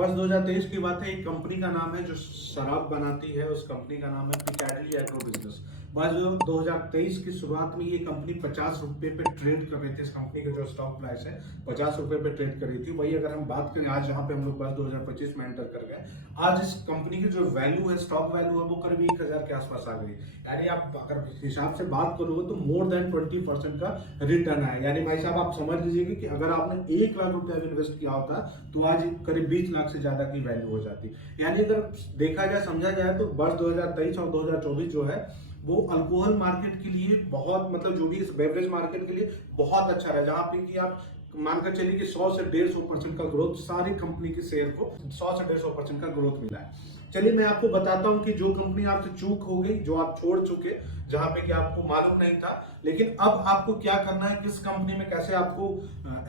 वर्ष 2023 की बात है। एक कंपनी का नाम है जो शराब बनाती है, उस कंपनी का नाम है पिकाडिली एग्रो बिजनेस। वर्ष 2023 की शुरुआत में ये कंपनी 50 रुपए पे ट्रेड कर रही थी। इस कंपनी का जो स्टॉक प्राइस है 50 रुपए पे ट्रेड कर रही थी। वही अगर हम बात करें आज जहां पे हम लोग वर्ष 2025 में एंटर कर गए, आज इस कंपनी की जो वैल्यू है, स्टॉक वैल्यू है, वो करीब 1000 के आसपास आ गई। यानी आप अगर हिसाब से बात करोगे तो मोर देन 20% का रिटर्न है। यानी भाई साहब आप समझ लीजिए कि अगर आपने 1 लाख रुपया इन्वेस्ट किया होता तो आज करीब 20 लाख से ज्यादा की वैल्यू हो जाती। यानी अगर देखा जाए, समझा जाए तो वर्ष 2023 और 2024 जो है वो अल्कोहल मार्केट के लिए बहुत, मतलब जो भी इस बेवरेज मार्केट के लिए बहुत अच्छा रहा, जहां पे कि आप मानकर चलिए कि 100 से 150% का ग्रोथ सारी कंपनी के शेयर को 100 से 150% का ग्रोथ मिला है। चलिए मैं आपको बताता हूं कि जो कंपनी आपसे चूक हो गई, जो आप छोड़ चुके, जहां पे कि आपको मालूम नहीं था, लेकिन अब आपको क्या करना है, किस कंपनी में कैसे आपको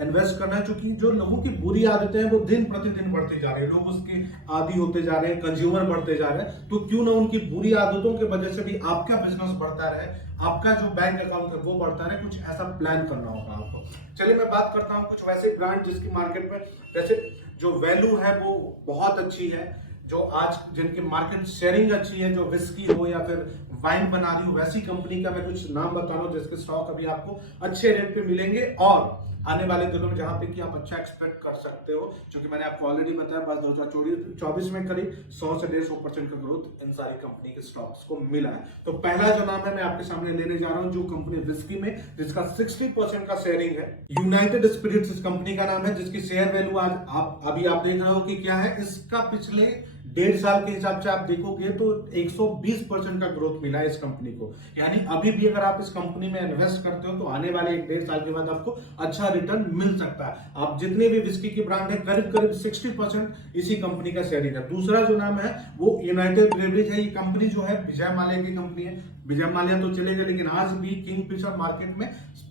इन्वेस्ट करना है। क्योंकि जो लोगों की बुरी आदतें हैं वो दिन प्रतिदिन बढ़ती जा रही है, लोग उसके आदी होते जा रहे हैं, कंज्यूमर बढ़ते जा रहे हैं। तो क्यों ना उनकी बुरी आदतों की वजह से भी आपका बिजनेस बढ़ता रहे, आपका जो बैंक अकाउंट है वो बढ़ता रहे, कुछ ऐसा प्लान करना होगा आपको। चलिए मैं बात करता हूं कुछ वैसे ब्रांड जिसकी मार्केट में जैसे जो वैल्यू है वो बहुत अच्छी है, जो आज जिनकी मार्केट शेयरिंग अच्छी है, जो विस्की हो या फिर वाइन बना रही हो, वैसी कंपनी का मैं कुछ नाम बता रहा हूं जिसके स्टॉक अभी आपको अच्छे रेट पे मिलेंगे और आने वाले दिनों में जहां पे कि आप अच्छा एक्सपेक्ट कर सकते हो। क्योंकि मैंने आपको ऑलरेडी बताया बस 2024 में करीब 100 से 150% का ग्रोथ इन सारी कंपनी के स्टॉक्स को मिला है। तो पहला जो नाम है मैं आपके सामने लेने जा रहा हूं, जो कंपनी विस्की में जिसका 60% का शेयरिंग है, यूनाइटेड स्पिरिट्स इस कंपनी का नाम है, जिसकी शेयर वैल्यू आज अभी आप देख रहे हो कि क्या है। इसका पिछले 1.5 साल के हिसाब से आप देखोगे तो 120% का ग्रोथ मिला है इस कंपनी को। यानी अभी भी अगर आप इस कंपनी में इन्वेस्ट करते हो तो आने वाले 1.5 साल के बाद आपको अच्छा रिटर्न मिल सकता है। आप जितने भी विस्की की ब्रांड है करीब करीब 60% इसी कंपनी का शेयरिंग है। दूसरा जो नाम है वो यूनाइटेड ब्रेवरीज है। ये कंपनी जो है विजय माल्या की कंपनी है। विजय माल्या तो चले गए, लेकिन आज भी किंगफिशर मार्केट में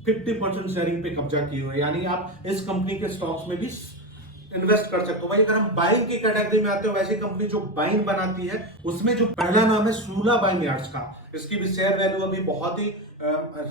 50% शेयरिंग पे कब्जा किए हुए। यानी आप इस कंपनी के स्टॉक्स में भी इन्वेस्ट कर सकते हो। भाई अगर हम बाइंग की कैटेगरी में आते हो, वैसी कंपनी जो बाइंग बनाती है उसमें जो पहला नाम है सूला बाइंग यार्ड्स का। इसकी भी शेयर वैल्यू अभी बहुत ही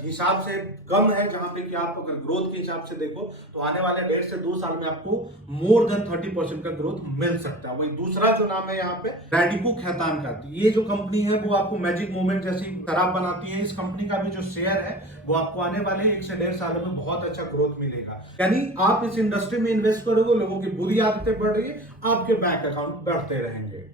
हिसाब से कम है, जहां पे कि आप अगर ग्रोथ के हिसाब से देखो तो आने वाले 1.5 से 2 साल में आपको मोर देन 30% का ग्रोथ मिल सकता है। वही दूसरा जो नाम है यहाँ पे रैडिको खैतान का। ये जो कंपनी है वो आपको मैजिक मोमेंट जैसी शराब बनाती है। इस कंपनी का भी जो शेयर है वो आपको आने वाले 1 से 1.5 सालों में बहुत अच्छा ग्रोथ मिलेगा। यानी आप इस इंडस्ट्री में इन्वेस्ट करोगे, लोगों की बुरी आदतें बढ़ रही है, आपके बैंक अकाउंट बढ़ते रहेंगे।